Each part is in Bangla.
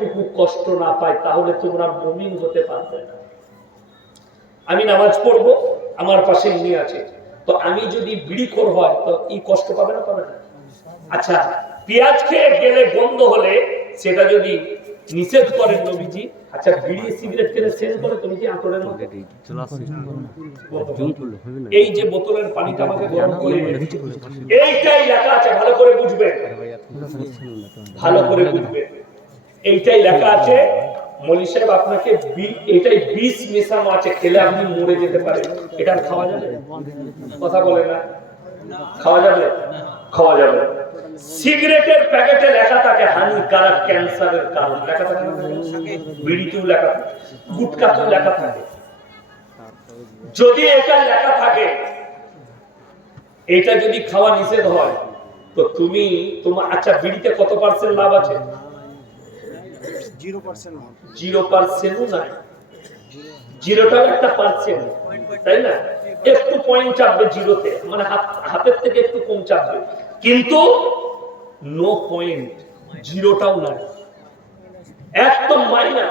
এতটুকু কষ্ট না পায়, তাহলে তোমরা মমিন হতে পারবে না। আমি নামাজ পড়ব, আমার পাশে ইনি আছে। তো আমি যদি বিড়ি কর হয়, তো এই কষ্ট পাবে না পাবে না? আচ্ছা পেঁয়াজ খেয়ে গেলে বন্ধ হলে সেটা যদি নিষেধ করেন নবীজি আচ্ছা বিড়ি সিগারেট খেলে সেন করে তুমি কি আঁতরের মধ্যে এই যে বোতলের পানিটা আমাকে গরম করে এইটাই লেখা আছে, ভালো করে বুঝবেন। ভালো করে বুঝবেন। এইটাই লেখা আছে। মলি সাহেব, আপনাকে এটাই বিষ মেশানো আছে খেলে আপনি মরে যেতে পারেন। এটা খাওয়া যাবে? কথা বলে না। খাওয়া যাবে? খাওয়া যাবে। সিগারেটের প্যাকেটে লেখা থাকে, হানিকারক ক্যান্সারের কারণ। লেখা থাকে বিড়িতেও লেখা থাকে। গুটকাতেও লেখা থাকে। যদি এটা লেখা থাকে এটা যদি খাওয়া নিষেধ হয়, তো তুমি তোমার আচ্ছা বিড়িতে কত পার্সেন্ট লাভ আছে? মানে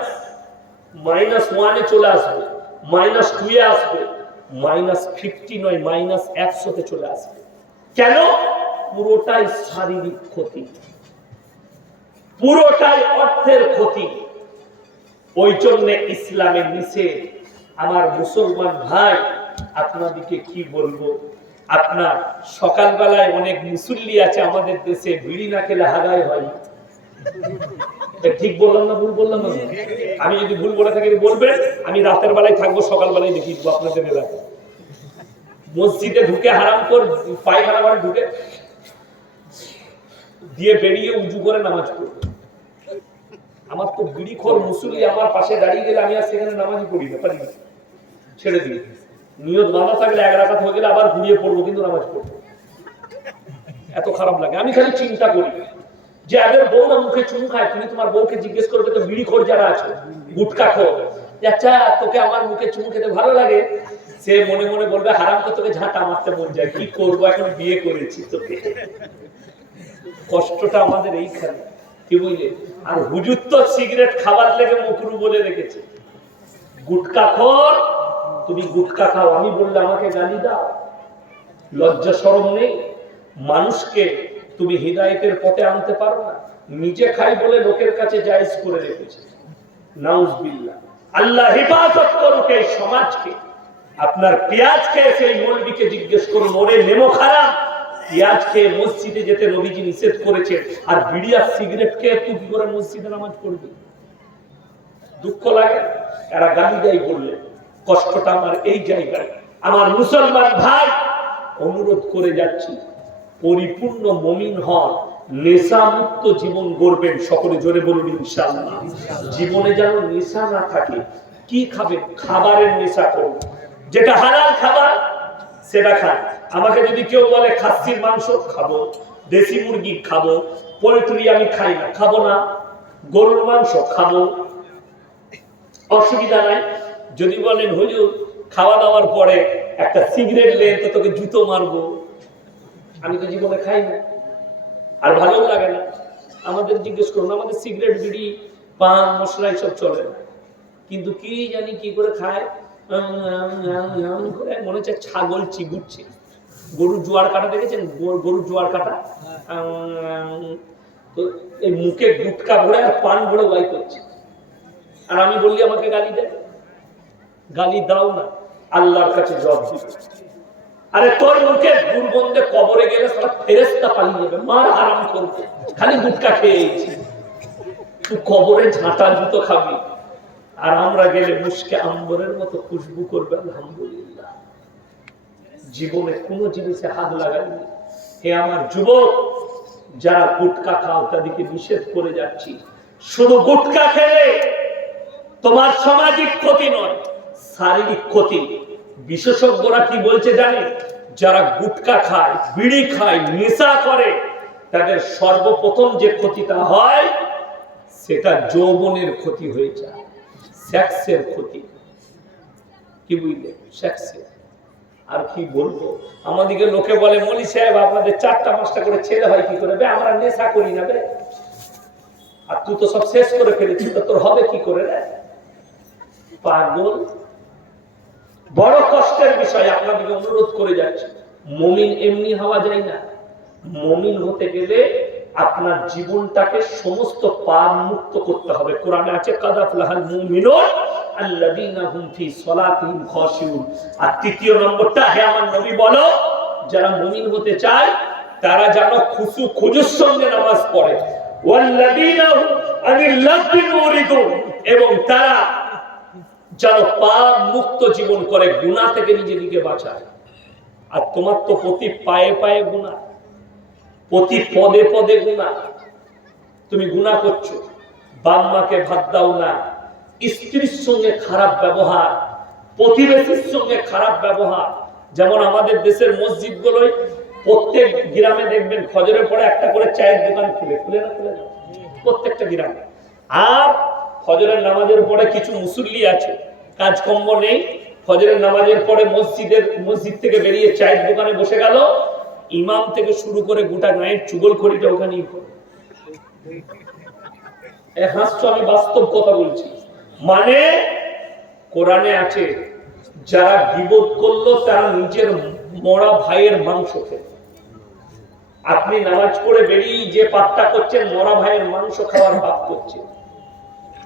মাইনাস চলে আসবে মাইনাস টু এ আসবে মাইনাস ফিফটি নয় মাইনাস একশোতে চলে আসবে। কেন? পুরোটাই শারীরিক ক্ষতি। পুরোটাই অর্থের ক্ষতি। ওই জন্য ইসলামের নিষেধ আমার মুসলমান ভাই, আপনাদেরকে কি বলব? আপনার সকালবেলায় অনেক মুসল্লি আছে আমাদের দেশে, বিড়ি না খেলে হাগায় হয়। ঠিক বললাম না ভুল বললাম না আমি যদি ভুল বলে থাকি বলবেন। আমি রাতের বেলায় থাকব, সকালবেলায় দেবো আপনাদের এলাকায়। মসজিদে ঢুকে হারাম কর, পায়খানা ঘরে ঢুকে দিয়ে বেরিয়ে উজু করে নামাজ পড়বে। আমার তো বিড়িখোর মুসুলি আমার পাশে দাঁড়িয়ে গেলে আমি আর সেখানে নামাজই পড়ি না, পারি ছেড়ে দিই। নিয়ত বাঁধা থাকলে এক রাখাত হয়ে গেলে আবার ঘুরিয়ে পড়ব, কিন্তু নামাজ পড়ব। এত খারাপ লাগে। আমি খালি চিন্তা করি যে এদের বউ না মুখে চুমু খায়, তুমি তোমার বউকে জিজ্ঞেস করবে, তো বিড়ি খোর যারা আছে, গুটকা যে আচ্ছা তোকে আমার মুখে চুমু খেতে ভালো লাগে? সে মনে মনে বলবে, হারাম তো তোকে ঝাঁটা মারতে মন যায়, কি করব? এখন বিয়ে করেছি তোকে। কষ্টটা আমাদের এইখানে। কি বুঝলে আর হুজুর তো সিগারেট খাবার লেগে মকরু বলে রেখেছে। গুটকা খোর, তুমি গুটকা খাও, আমি বললে আমাকে গালি দাও। লজ্জা সরম নেই। মানুষকে তুমি হৃদায়তের পথে আনতে পারো না। নিজে খাই বলে লোকের কাছে জায়েজ করে রেখেছে। নাউজবিল্লাহ। আল্লাহ হিফাজত করুক এই সমাজকে। আপনার পেঁয়াজ খেয়ে সেই মৌলবীকে জিজ্ঞেস করুন, ওরে নেমো খারাপ? পেঁয়াজ খেয়ে মসজিদে যেতে নিষেধ আর সিগারেট খেয়ে তুই কি করে মসজিদে নামাজ পড়বি? দুঃখ লাগে? এরা গালি বললে। কষ্টটা আমার এই জায়গায়। আমার মুসলমান ভাই, অনুরোধ করে যাচ্ছি। পরিপূর্ণ মমিন হন। নেশা মুক্ত জীবন গড়বেন। সকলে জোরে বলুন, ইনশাআল্লাহ। জীবনে যেন নেশা না থাকে, কি খাবেন? খাবারের নেশা করুন। যেটা হালাল খাবার, সেটা খান। আমাকে যদি কেউ বলে খাসির মাংস খাব, দেশি মুরগি খাব, পোলট্রি আমি খাই না, খাব না, গরুর মাংস খাব, অসুবিধা নাই। যদি বলেন, হুজুর, খাওয়া দাওয়ার পরে একটা সিগারেট লেন, তো তোকে জুতো মারবো। আমি তো জীবনে খাই না। আর ভালোও লাগে না। আমাদের জিজ্ঞেস করুন, আমাদের সিগারেট, বিড়ি, পান, মশলা, এসব চলে না। কিন্তু কি জানি কি করে খায়? মনে হচ্ছে ছাগল চিগুচ্ছে। গরুর জোয়ার কাটা দেখেছেন? গরু- জোয়ার কাটা? তো এই মুখে গুটকা ভরে আর পান ভরে ওয়াই করছে। আর আমি বললি, আমাকে গালি দেয় গালি দাও না। আল্লাহর কাছে জব আরে তোর মুখে দুর্গন্ধে কবরে গেলে সারা ফেরেস্তা পালিয়ে যাবে। মার আরাম করবে। খালি গুটকা খেয়েছি। তুই কবরে ঝাঁটা জুতো খাবি। আর আমরা গেলে মুশকে আম্বরের মতো খুশবু করবে, আলহামদুলিল্লাহ। জীবনে কোনো জিনিসে হাত লাগাইনি। হে আমার যুবক, যারা গুটকা খাও তাদেরকে নিষেধ করে যাচ্ছি। শুধু গুটকা খেলে তোমার সামাজিক ক্ষতি নয়, শারীরিক ক্ষতি। বিশেষজ্ঞরা কি বলছে জানে যারা গুটকা খায়, বিড়ি খায়, নেশা করে, তাদের সর্বপ্রথম যে ক্ষতিটা হয়, সেটা যৌবনের ক্ষতি হয়ে যায়। সেক্সের ক্ষতি। কি বুঝলে সেক্সের। আর কি বলব? আমাদিকে লোকে বলে, মলি সাহেব, আপনাদের চারটা পাঁচটা করে ছেলে হয় কি করে? আমরা নেশা করি না আর তুই তো সব শেষ করে ফেলেছিস তোর হবে কি করে রে? পাগল। বড় কষ্টের বিষয়, আপনাদেরকে অনুরোধ করে যাচ্ছে। মমিন এমনি হওয়া যায় না। মমিন হতে গেলে আপনার জীবনটাকে সমস্ত পাপ মুক্ত করতে হবে। কোরআনে আছে, কাদাফলাহাল মুমিনুন। আল্লাযীনা ফি সলাতিহিম খাশিউন। আর তৃতীয় নম্বরটা, হে আমার নবী বলো, যারা মুমিন হতে চায়, তারা যেন খুশু খুজুর সঙ্গে নামাজ পড়ে। এবং তারা যেন পাপ মুক্ত জীবন করে, গুনাহ থেকে নিজেদিকে বাঁচায়। আর তোমার তো প্রতি পায়ে পায়ে গুনাহ, প্রতি পদে পদে গুণা তুমি গুণা করছ, বাপ মাকে ভাত দাও না স্ত্রীর সঙ্গে খারাপ ব্যবহার, প্রতিবেশীর সঙ্গে খারাপ ব্যবহার। যেমন আমাদের দেশের মসজিদ গুলোই প্রত্যেক গ্রামে দেখবেন ফজরের পরে একটা করে চায়ের দোকান খুলে খুলে না খুলে না? প্রত্যেকটা গ্রামে। আর ফজরের নামাজের পরে কিছু মুসল্লি আছে, কাজকর্ম নেই ফজরের নামাজের পরে মসজিদের, মসজিদ থেকে বেরিয়ে চায়ের দোকানে বসে গেল, ইমাম থেকে শুরু করে গোটা গায়ের চুগল খড়িটা ওখানেই করে আমি বাস্তব কথা বলছি। মানে কোরআনে আছে, যারা বিবোধ করল তারা নিজের মরা ভাইয়ের মাংস খেল। আপনি নামাজ পড়ে বেরিয়ে যে পাপটা করছেন, মরা ভাইয়ের মাংস খাওয়ার পাপ করছেন।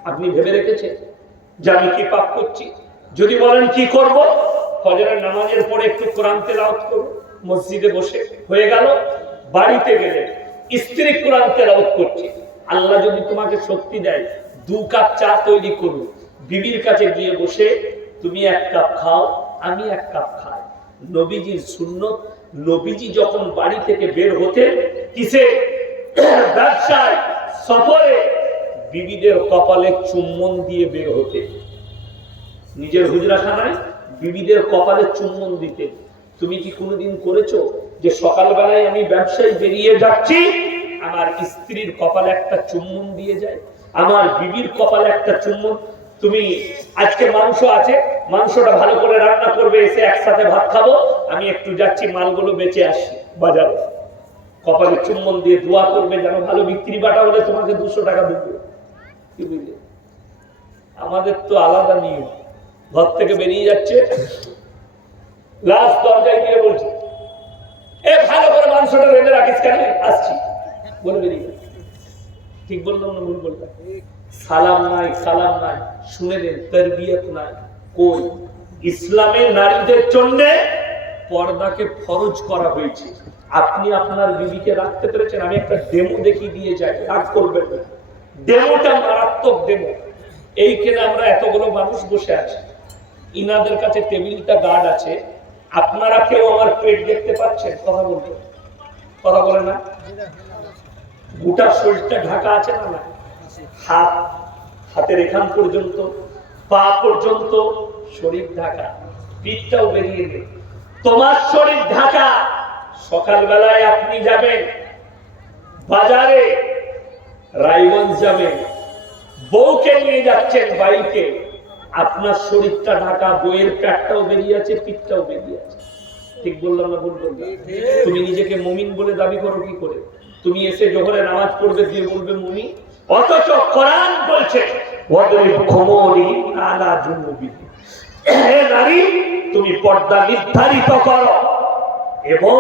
আপনি ভেবে রেখেছেন যে আমি কি পাপ করছি? যদি বলেন কি করব? ফজরের নামাজের পরে একটু কোরআন তেলাওয়াত করব মসজিদে বসে হয়ে গেল, বাড়িতে গেলে স্ত্রী কোরআন তেলাওয়াত করছে। আল্লাহ যদি তোমাকে শক্তি দেয় দু কাপ চা তৈরি করুন বিবির কাছে গিয়ে বসে, তুমি এক কাপ খাও, আমি এক কাপ খাই। নবীজির সুন্নত, নবীজি যখন বাড়ি থেকে বের হতেন, কিসে? ব্যবসায়, সফরে। বিবিদের কপালে চুম্বন দিয়ে বের হতে নিজের হুজরাখানায় বিবিদের কপালে চুম্বন দিতে তুমি কি কোনোদিন করেছ যে সকালবেলায় আমি ব্যবসায় বেরিয়ে যাচ্ছি, আমার স্ত্রীর কপালে একটা চুম্বন দিয়ে যায়? আমার বিবির কপালে একটা চুম্বন। তুমি, আজকে মাংস আছে, মাংসটা ভালো করে রান্না করবে, এসে একসাথে ভাত খাব। আমি একটু যাচ্ছি, মালগুলো বেঁচে আসি বাজারে। কপালে চুম্বন দিয়ে দোয়া করবে, যেন ভালো বিক্রি বাটা হলে তোমাকে দুশো টাকা দেবে। আমাদের তো আলাদা নিয়ম। ঘর থেকে বেরিয়ে যাচ্ছে। লাস্ট দরজায় গিয়ে বলছে, এ ভালো করে মাংসটা রেঁধে রাখিস কেন? আসছি। বলে বেরিয়ে। ঠিক বললাম না ভুল বললাম? সালাম নাই সালাম নাই, শুনে নেন, তরবিয়ত নাই। কই? ইসলামে নারীদের জন্য পর্দাকে ফরজ করা হয়েছে। আপনি আপনার বিবিকে রাখতে পেরেছেন, আমি একটা ডেমো দেখিয়ে দিয়ে যাই, রাগ করবেন না। ডেমোটা মারাত্মক ডেমো এইখানে আমরা এতগুলো মানুষ বসে আছি। ইনাদের কাছে টেবিলটা গার্ড আছে। আপনারা কেউ আমার পেট দেখতে পাচ্ছেন? কথা বলতে। কথা বলে না? গোটা শরীরটা ঢাকা আছে না না? হাত হাতের এখান পর্যন্ত পা পর্যন্ত শরীর ঢাকা। পিঠটাও বেরিয়ে নেই তোমার শরীর ঢাকা। সকালবেলায় আপনি যাবেন বাজারে রায়গঞ্জ যাবেন। বউকে নিয়ে যাচ্ছেন বাইকে আপনার শরীরটা ঢাকা বইয়ের প্যাটটাও বেরিয়ে আছে পিঠটাও বেরিয়ে আছে। ঠিক বললাম না ভুল বললাম? তুমি নিজেকে মুমিন বলে দাবি করো কি করে? তুমি এসে জোহরে নামাজ পড়বে দিয়ে বলবে মুমিন। অথচ কোরআন বলছে নারী তুমি পর্দা নির্ধারিত করো এবং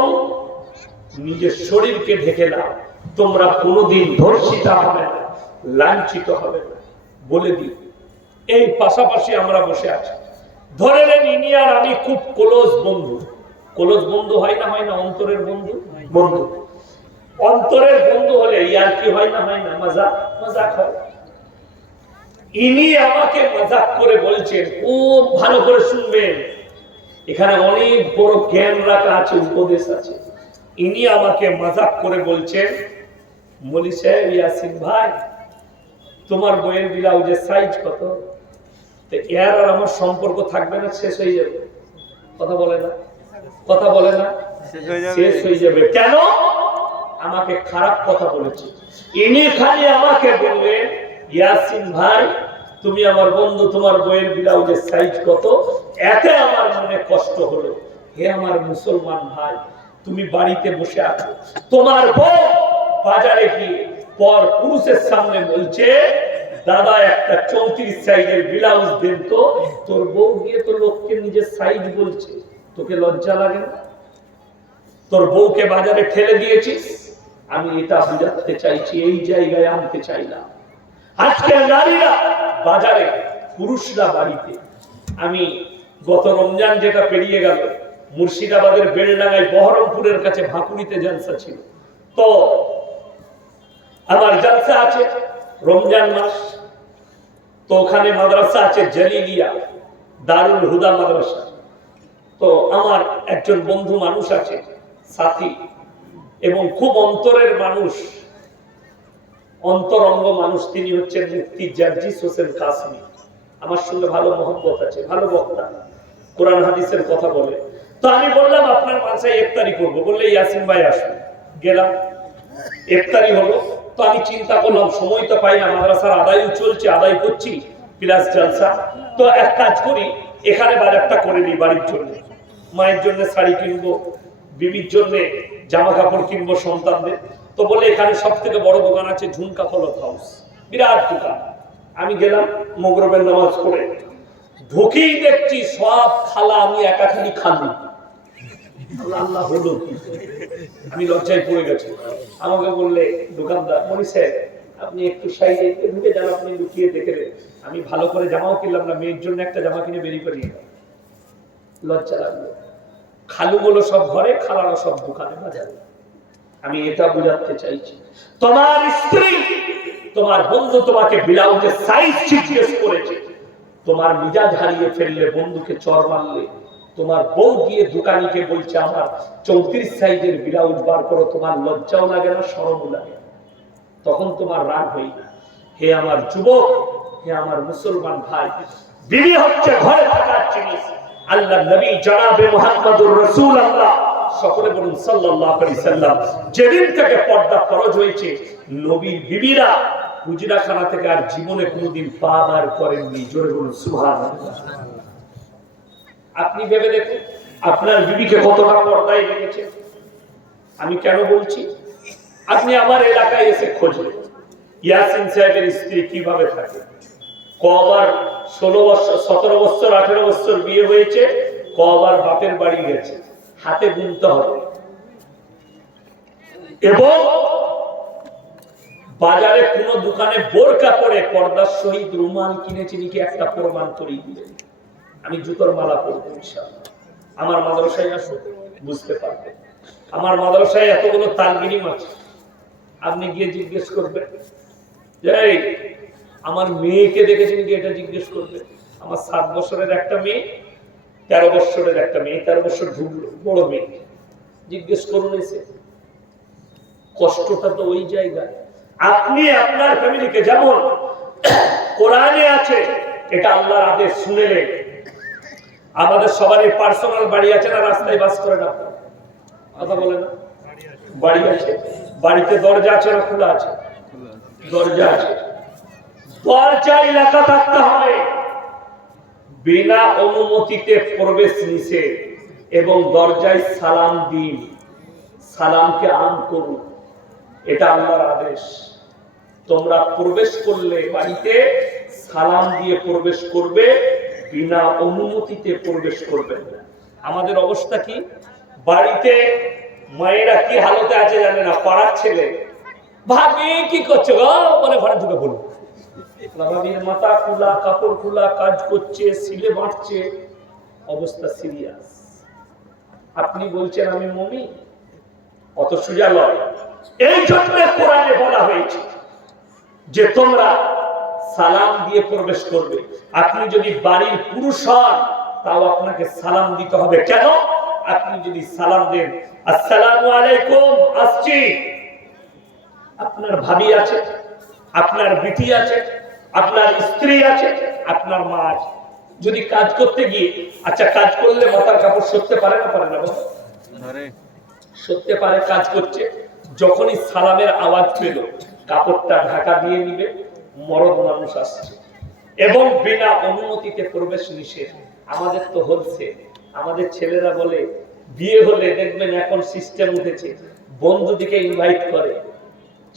নিজের শরীরকে ঢেকে নাও তোমরা কোনোদিন ধর্ষিতা হবে না লাঞ্ছিত হবে না বলে দিই এই পাশাপাশি আমরা বসে আছি। ধরে নেন ইনি আর আমি খুব ক্লোজ বন্ধু। ক্লোজ বন্ধু হয় না হয় না অন্তরের বন্ধু? বন্ধু। অন্তরের বন্ধু হলে ইয়ার কি হয় না হয় না? মজা মজাক হয়। ইনি আমাকে মজাক করে বলছেন খুব ভালো করে শুনবেন। এখানে অনেক বড় জ্ঞান রাখা আছে উপদেশ আছে। ইনি আমাকে মজাক করে বলছেন বলি সাহেব ইয়াসিন ভাই তোমার বইয়ের ব্লাউজের সাইজ কত? তো এর আর আমার সম্পর্ক থাকবে না শেষ হয়ে যাবে। কথা বলে না? কথা বলে না? শেষ হয়ে যাবে। কেন? আমাকে খারাপ কথা বলেছে। ইনি খালি আমাকে বললেন, ইয়াসিন ভাই, তুমি আমার বন্ধু, তোমার বইয়ের ব্লাউজের সাইজ কত? এতে আমার মনে কষ্ট হলো। হে আমার মুসলমান ভাই, তুমি বাড়িতে বসে আছো। তোমার বউ বাজারে গিয়ে পর পুরুষের সামনে বলছে, দাদা, একটা চৌত্রিশ সাইজের ব্লাউজ দেন তো। তোর বউ গিয়ে তোর লোককে নিজের সাইজ বলছে। তোকে লজ্জা লাগে না? তোর বউকে বাজারে ঠেলে দিয়েছিস? আমি এটা বুঝাতে চাইছি, এই জায়গায় আনতে চাইলাম। আজকে নারীরা বাজারে, পুরুষরা বাড়িতে। আমি গত রমজান যেটা পেরিয়ে গেল, মুর্শিদাবাদের বেলডাঙ্গায় বহরমপুরের কাছে ভাকুড়িতে জলসা ছিল। তো আমার জলসা আছে, রমজান মাস। তো ওখানে মাদ্রাসা আছে জলিলিয়া, দারুল হুদা মাদ্রাসা। তো আমার একজন বন্ধু মানুষ আছে, সাথী। এবং খুব অন্তরের মানুষ, অন্তরঙ্গ মানুষ তিনি হচ্ছেন মুফতি জার্জিস হোসেন কাসমি। আমার সঙ্গে ভালো মহব্বত আছে, ভালো বক্তা। কোরআন হাদিসের কথা বলে। তো আমি বললাম, আপনার মাসায় ইফতারি করব। বললে, ইয়াসিন ভাই আসুন গেলাম। ইফতারি হলো। তো আমি চিন্তা করলাম, সময় তো পাই না, মাদ্রাসার আদায়ও চলছে, আদায় করছি, প্লাস জলসা। তো এক কাজ করি, এখানে বাজারটা করে নিই বাড়ির জন্য। মায়ের জন্য শাড়ি কিনবো, বিবির জন্য জামা কাপড় কিনবো সন্তানদের। তো বলে এখানে সব থেকে বড় দোকান আছে ঝুমকা ফলত হাউস। বিরাট দোকান। আমি গেলাম মগরবের নামাজ পড়ে। ঢুকেই দেখছি সব খালা আমি একা খালি খালি আল্লাহ হলো। আমি লজ্জায় পড়ে গেছি। আমাকে বললে, দোকানদার, মনি সাহেব আপনি একটু সাইডে ঢুকে যান, আপনি লুকিয়ে দেখে আমি ভালো করে জামাও কিনলাম না, মেয়ের জন্য একটা জামা কিনে বেরিয়ে গেলাম। লজ্জা লাগল। খালু বলো সব ঘরে খালারা সব দোকানে বাজারে। আমি এটা বোঝাতে চাইছি। তোমার স্ত্রী, তোমার বন্ধু তোমাকে ব্লাউজের সাইজ জিজ্ঞেস করেছে। তোমার মিজাজ হারিয়ে ফেললে বন্ধুকে চর মারলে। তোমার বউ গিয়ে দোকানিকে বলছে, আমার চৌত্রিশ সাইজের ব্লাউজ বার করো, তোমার লজ্জাও লাগে না সরমও লাগে তখন তোমার রাগ হই না হে আমার যুবক, হে আমার মুসলমান ভাই, বিবি হচ্ছে ঘরে থাকার জিনিস। আল্লাহ নবী মুহাম্মদুর রাসূলুল্লাহ। সকলে বলুন, সাল্লাল্লাহু আলাইহি সাল্লাম। যেদিন থেকে পর্দা ফরজ হয়েছে বিবিরা থেকে আর জীবনে কোনোদিন পা বার করেননি। জোরে বলুন, সুবহানাল্লাহ। আপনি ভেবে দেখুন, আপনার বিবিকে কতটা পর্দায় রেখেছেন আমি কেন বলছি? আপনি আমার এলাকায় এসে খোঁজলেন। ইয়াসিন সাহেবের স্ত্রী কীভাবে থাকে? কবার ষোলো বছর, সতেরো বছর, আঠেরো বছর বিয়ে হয়েছে কবার বাপের বাড়ি গেছে। হাতে গুনতে হবে। এবং বাজারে কোন দোকানে বোরকা পরে পর্দার সহিত রুমাল কিনেছি নাকি একটা প্রমাণ করিয়ে দিলেন। আমি জুতোর মালা পরবো আমার মাদ্রাসায় আসো বুঝতে পারবে। আমার মাদ্রাসায় এতগুলো তালবিনিম আছে আপনি গিয়ে জিজ্ঞেস করবেন আমার মেয়েকে দেখেছেন কি এটা জিজ্ঞেস করবে? আমার সাত বছরের একটা মেয়ে, তেরো বছরের একটা মেয়ে, তেরো বছর ঢুকলো, বড় মেয়ে। জিজ্ঞেস করুন এসে। কষ্টটা তো ওই জায়গায়। আপনি আপনার ফ্যামিলিকে যেমন কোরআনে আছে, এটা আল্লাহর আদেশ শুনেলেন আমাদের সবারই পার্সোনাল বাড়ি আছে না, রাস্তায় বাস করে না কথা বলে না? বাড়ি আছে? বাড়িতে দরজা আছে না খোলা আছে? দরজা আছে। দরজায় লেখা থাকতে হবে। বিনা অনুমতিতে প্রবেশ নিষেধ এবং দরজায় সালাম দিন। সালামকে আম করুন। এটা আল্লাহর আদেশ। তোমরা প্রবেশ করলে বাড়িতে সালাম দিয়ে প্রবেশ করবে, বিনা অনুমতিতে প্রবেশ করবে আমাদের অবস্থা কি? বাড়িতে মায়েরা কি হালতে আছে জানে না? পাড়ার ছেলে। ভাবি, কি করছ গো? বলে ঘরে ঢুকে বলুন ভাবির মাথা খোলা, কাপড় খোলা, কাজ করছে সিলে বাঁটছে অবস্থা সিরিয়াস আপনি বলছেন, আমি মমি? অত সোজা লয়। এই জন্য কোরআনে বলা হয়েছে যে তোমরা সালাম দিয়ে প্রবেশ করবে। আপনি যদি বাড়ির পুরুষ হন, তাও আপনাকে সালাম দিতে হবে। কেন? আপনি যদি সালাম দেন, আসসালামু আলাইকুম, আসছি। আপনার ভাবি আছে। আপনার বিটি আছে আপনার স্ত্রী আছে আপনার মা আছে। যদি কাজ করতে গিয়ে আচ্ছা কাজ করলে মাথার কাপড় সরতে পারে না পারে না? সত্যি পারে। কাজ করছে। যখনই সালামের আওয়াজ পেল কাপড়টা ঢাকা দিয়ে নিবে মরদ মানুষ আসছে। এবং বিনা অনুমতিতে প্রবেশ নিষেধ। আমাদের তো হচ্ছে। আমাদের ছেলেরা বলে বিয়ে হলে দেখবেন এখন সিস্টেম উঠেছে। বন্ধুদিকে ইনভাইট করে।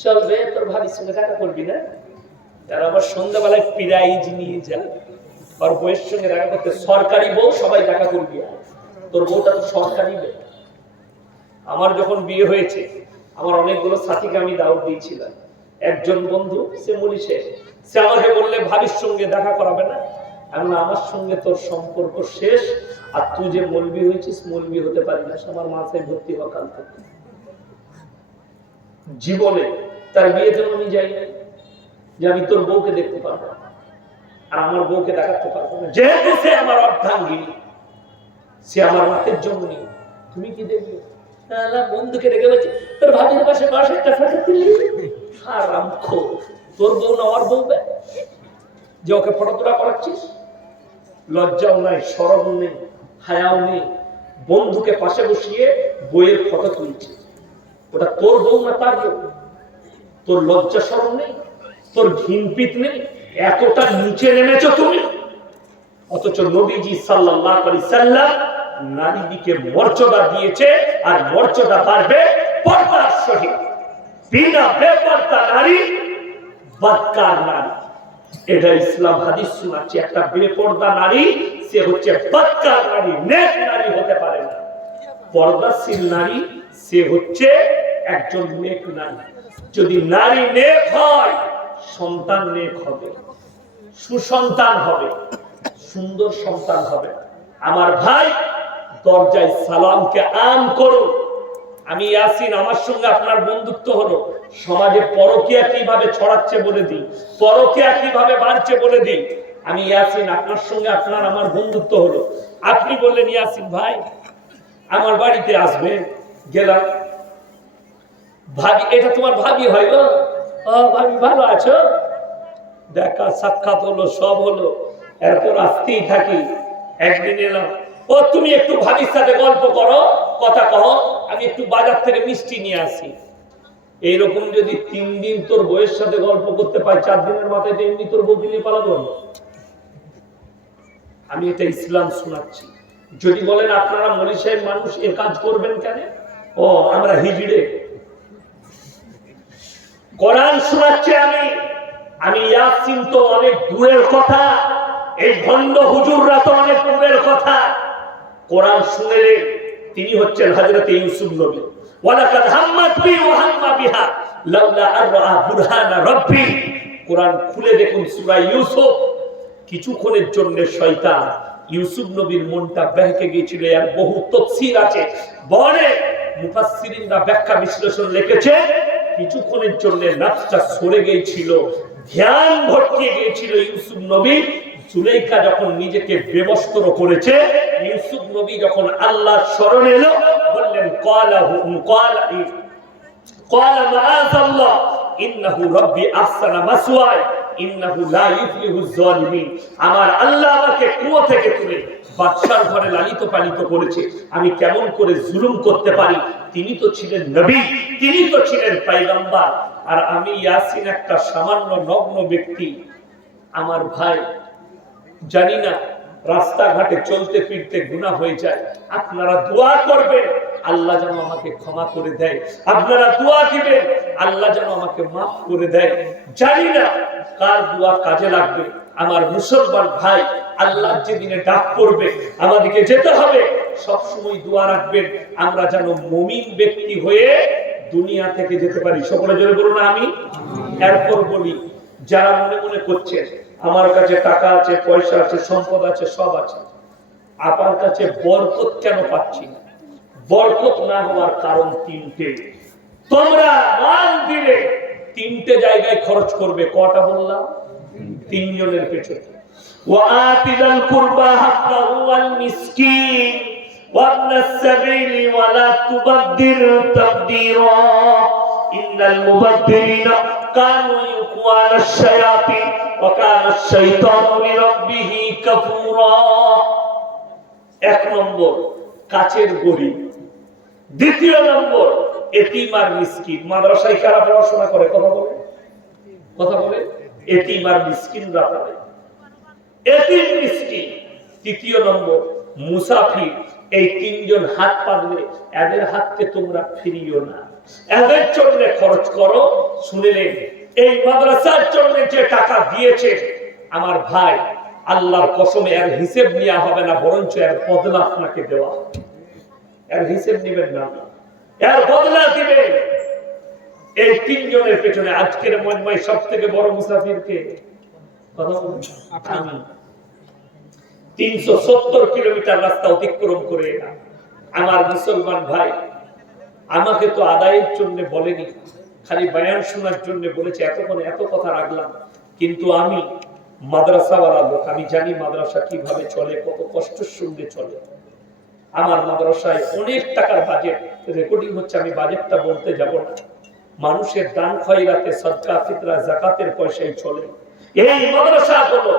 চলবে, তোর সঙ্গে দেখা করবি না? তারা আবার সন্ধ্যাবেলায় প্রাইজ নিয়ে যায় আর বউয়ের সঙ্গে দেখা করতে সরকারি বউ, সবাই দেখা করবি তোর বউটা তো সরকারি বউ। আমার যখন বিয়ে হয়েছে, আমার অনেকগুলো সাথীকে আমি দাওয়াত দিয়েছিলাম। একজন বন্ধু, সে মুলিশে সে। আমাকে বললে, ভাবির সঙ্গে দেখা করাবে না। আমি আমার সঙ্গে তোর সম্পর্ক শেষ, আর তুই যে মলবি হয়েছিস, মলবি হতে পারি না। আমার মাথায় ভর্তি হকাল থেকে। জীবনে তার বিয়েতেও আমি যাই। যে আমি তোর বউকে দেখতে পারব। আর আমার বউকে দেখাতে পারব না। যেহেতু সে আমার অর্ধাঙ্গিনী, সে আমার মাথের জন্মনি তুমি কি দেখবে? বন্ধুকে রেখে বলছে, তোর ভাবির পাশে বাসেরটা ফেটে দিলি? হারাম খো তোর বউ না আমার বউ? যে ওকে ফটো তোলা করাচ্ছিস? লজ্জাও নাই সরম নেই, হায়াও নেই। বন্ধুকে পাশে বসিয়ে বইয়ের ফটো তুলছে। ওটা তোর বউ না তার বউ? তোর লজ্জা সরম নেই? তোর ঘিনপিত নেই? এতটা নিচে নেমেছো তুমি? অথচ নবীজি সাল্লাল্লাহু আলাইহি সাল্লাম নারীদিকে মর্যাদা দিয়েছে আর মর্যাদা পারবে পর্দার সহিত। বিনা বেপর্দা নারী নারী। এটা ইসলাম হাদিস শোনাচ্ছে, একটা বেপর্দা নারী, সে হচ্ছে নারী, নেক নারী হতে পারে না। পর্দাশীল নারী, সে হচ্ছে একজন নেক নারী। যদি নারী নেক হয়, সন্তান নেক হবে, সুসন্তান হবে, সুন্দর সন্তান হবে। আমার ভাই, দরজায় সালামকে আম করুন। আমি ইয়াসিন, আমার সঙ্গে আপনার বন্ধুত্ব হলো। সমাজে পরকিয়া কীভাবে ছড়াচ্ছে বলে দিই, পরকিয়া কীভাবে বাড়ছে বলে দিই। আমি ইয়াসিন, আপনার সঙ্গে আপনার আমার বন্ধুত্ব হলো। আপনি বললেন, ইয়াসিন ভাই, আমার বাড়িতে আসবে, গেলাম। ভাবি, এটা তোমার ভাবি হয় গো? ভাবি, ভালো আছো? দেখা, সাক্ষাৎ হলো, সব হলো। এরপর আসতেই থাকি। একদিন এলাম, ও, তুমি একটু ভাবির সাথে গল্প করো, কথা কহ, আমি একটু বাজার থেকে মিষ্টি নিয়ে আসি। এইরকম যদি তিন দিন তোর বইয়ের সাথে গল্প করতে পাই চার দিনের মাথায় এমনি তোর বউ নিয়ে পালাবো। আমি এটা ইসলাম শোনাচ্ছি। যদি বলেন, আপনারা মনীষের মানুষ, এ কাজ করবেন কেন? ও, আমরা হিজড়ে কোরআন শোনাচ্ছি আমি। আমি ইয়াসিন তো অনেক দূরের কথা, এই ভণ্ড হুজুররা তো অনেক দূরের কথা। কোরআন শুনলে তিনি হচ্ছেন হযরত ইউসুফ নবী। ওয়ালাকাদ হাম্মাত বি ওয়া হাম্মা বিহা লাউলা আর রাআ বুরহানা কোরআন খুলে দেখুন সূরা ইউসুফ। কিছুক্ষণের জন্য শয়তান ইউসুফ নবীর মনটা বেহকে গিয়েছিল, এর বহু তফসির আছে। বনে মুফাসসিরিনরা ব্যাখ্যা বিশ্লেষণ লিখেছে কিছুক্ষণের জন্য নাচটা সরে গিয়েছিল, ধ্যান ভটকে গিয়েছিল ইউসুফ নবী। সুলেখা যখন নিজেকে বেবস্ত্র করেছে, ইউসুফ নবী যখন আল্লাহ স্মরণ এলো, বললেন কলা কলা কলা মাআজাল্লাহ ইন্নাহু রাব্বি আহসানা মাসওয়ায়া। ইন্নাহু লা ইফলিহু যালিমিন আমার আল্লাহ আমাকে কুয়ো থেকে তুলে বাদশার ঘরে লালিত পালিত করেছে। আমি কেমন করে জুলুম করতে পারি? তিনি তো ছিলেন নবী, তিনি তো ছিলেন আর আমি ইয়াসিন একটা সামান্য নগ্ন ব্যক্তি। আমার ভাই জানি না, রাস্তাঘাটে চলতে ফিরতে গুণা হয়ে যায়। আপনারা দোয়া করবেন, আল্লাহ যেন আমাকে ক্ষমা করে দেয়। আপনারা দোয়া দিবেন, আল্লাহ যেন আমাকে মাফ করে দেয়। জানি না কার দোয়া কাজে লাগবে? আমার মুসলমান ভাই আল্লাহ যেদিনে ডাক করবে, আমাদেরকে যেতে হবে। সব সময় দোয়া রাখবেন। আমরা যেন মমিন ব্যক্তি হয়ে দুনিয়া থেকে যেতে পারি। সকলে জোরে বলুন আমি এরপর বলি, যারা মনে মনে করছে আমার কাছে টাকা আছে, পয়সা আছে, সম্পদ আছে, সব আছে। আপনার কাছে বরকত কেন পাচ্ছি না? বরকত না হওয়ার কারণ তিনটে। তোমরা মান দিলে তিনটে জায়গায় খরচ করবে কটা বললাম তিনজনের পেছনে وآت ذا القربى حقه والمسكين وابن السبيل ولا تبذر تبذيرا إن المبذرين كانوا يقوان الشياطين وكان الشيطان لربه كفورا এক নম্বর কাচের গরিব দ্বিতীয় নম্বর, এতিম আর মিসকিন। মাদ্রাসায় কারা পড়াশোনা করে? কথা বলে কথা বলে এতিম আর মিসকিনরা এতিম, মিসকিন। তৃতীয় নম্বর, মুসাফির। এই তিনজন হাত পাতলে, এদের হাতকে তোমরা ফিরিও না। এদের জন্য খরচ করো শুনিলেন এই মাদ্রাসার জন্য যে টাকা দিয়েছে, আমার ভাই, আল্লাহর কসমে এর হিসেব নেওয়া হবে না, বরঞ্চ এর বদলা আপনাকে দেওয়া হবে। এর হিসেব নেবেন না। এর বদলা দিবেন। এই তিনজনের পেছনে আজকের মজমাই সব থেকে বড় বলুন। আমি তিনশো সত্তর কিলোমিটার রাস্তা অতিক্রম করে আমার মুসলমান ভাই আমাকে তো আদায়ের জন্য বলেনি খালি বয়ান শোনার জন্য বলেছে এতক্ষণ এত কথা রাখলাম। কিন্তু আমি মাদ্রাসাওয়ালা লোক আমি জানি মাদ্রাসা কীভাবে চলে কত কষ্টের সঙ্গে চলে। আমার মাদ্রাসায় অনেক টাকার বাজেট রেকর্ডিং হচ্ছে আমি বাজেটটা বলতে যাব না। মানুষের দান খয়রাতে সদকা, ফিতরা, জাকাতের পয়সায় চলে। এই মাদ্রাসা গুলো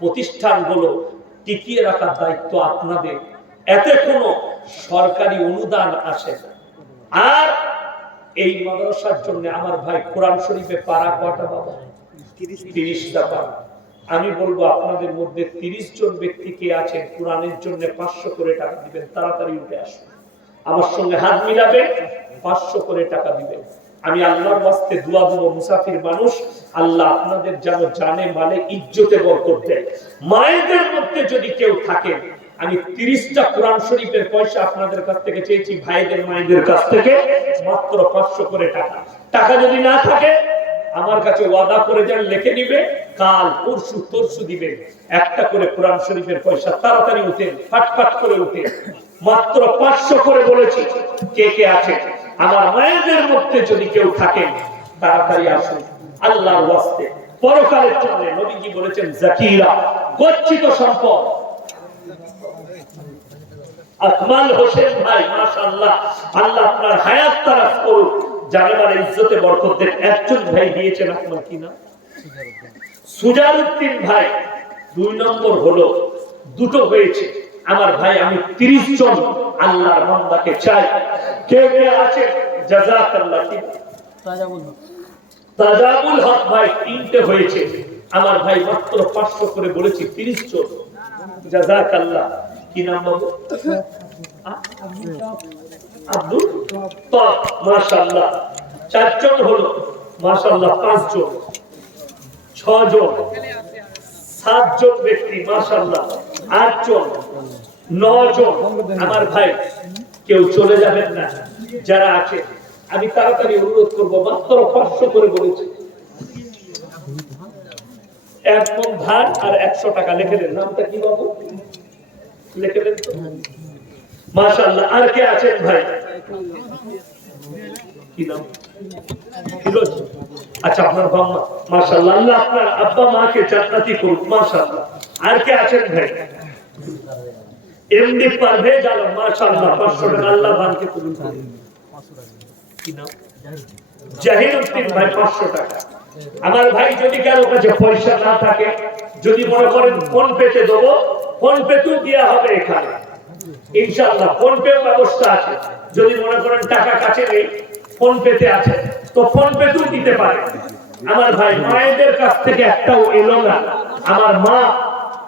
প্রতিষ্ঠানগুলো টিকিয়ে রাখার দায়িত্ব আপনাদের। এতে কোনো সরকারি অনুদান আসে আর এই মাদ্রাসার জন্য আমার ভাই কোরআন শরীফে পারা কটা বাবা? তিরিশ তিরিশটা পারা আমি বলব আপনাদের মধ্যে তিরিশ জন ব্যক্তি কে আছেন, কোরআনের জন্য পাঁচশো করে টাকা দিবেন, তাড়াতাড়ি উঠে আসুন। আমার সঙ্গে হাত মিলাবে, পাঁচশো করে টাকা দিবেন। আমি আল্লাহর বাস্তে দোয়া দেবো, মুসাফির মানুষ, আল্লাহ আপনাদের যেন জানে মালে ইজ্জতে বরকত দেয়। মায়েদের মধ্যে যদি কেউ থাকেন আমি তিরিশটা কোরআন শরীফের পয়সা আপনাদের কাছ থেকে চেয়েছি, ভাইদের, মায়েদের কাছ থেকে, মাত্র পাঁচশো করে টাকা। টাকা যদি না থাকে, আমার কাছে ওয়াদা করে যান লিখে নিবে কাল, পরশু, তরশু দিবে। একটা করে কোরআন শরীফের পয়সা তাড়াতাড়ি উঠে, ফাটফাট করে উঠে। মাত্র পাঁচশো করে বলেছি, কে কে আছে? আমার মায়েদের মধ্যে যদি কেউ থাকে, তাড়াতাড়ি আসুন। আল্লাহর ওয়াস্তে। পরকালের জন্য নবীজি বলেছেন, জাকিরা, গচ্ছিত সম্পদ। আকমাল হোসেন ভাই, মাশাআল্লাহ, আল্লাহ আপনার হায়াত তারাফ করুন জানেবার ইজ্জতে বরকত দেন। একজন ভাই দিয়েছেন আপনার কি না ভাই দুই নম্বর হলো দুটো হয়েছে। আমার ভাই আমি তিরিশ জন আল্লাহর বান্দাকে চাই। কে কে আছে? জাযাকাল্লাহ কি? তাজাবুল হক। ভাই তিনটে হয়েছে। আমার ভাই মাত্র পাঁচশো করে বলেছি তিরিশ জন। জাযাকাল্লাহ কি নাম বাবু? আব্দুল তপ মাশাআল্লাহ। চারজন হলো মাশাআল্লাহ পাঁচজন। ছজন, সাতজন ব্যক্তি, মাশাআল্লাহ, আটজন, নজন। আমার ভাই, কেউ চলে যাবেন না, যারা আছে। আমি তাড়াতাড়ি অনুরোধ করব, মাত্র পাঁচশো করে বলেছি। এক মন ধান আর একশো টাকা লিখে দেন। নামটা কি বাবু? লিখে দেন তো। মাশাআল্লাহ, আর কে আছেন ভাই? কি নাম? আচ্ছা আপনার বাবা আল্লাহ আপনার আব্বা মাকে আর কে আছেন ভাই? এমডি পারভেজ আলম মাশাআল্লাহ 500 টাকা আল্লাহ করুন ভাই 500 টাকা। আমার ভাই যদি কারও কাছে পয়সা না থাকে, যদি মনে করেন ফোন পেতে দেবো ফোন পেতেও দেওয়া হবে এখানে। ইনশাআল্লাহ ফোন পে ব্যবস্থা আছে। যদি মনে করেন টাকা কাছে নেই ফোন পেতে আছে। তো ফোন পেতেও দিতে পারে। আমার ভাই, মায়েদের কাছ থেকে একটাও এলো না। আমার মা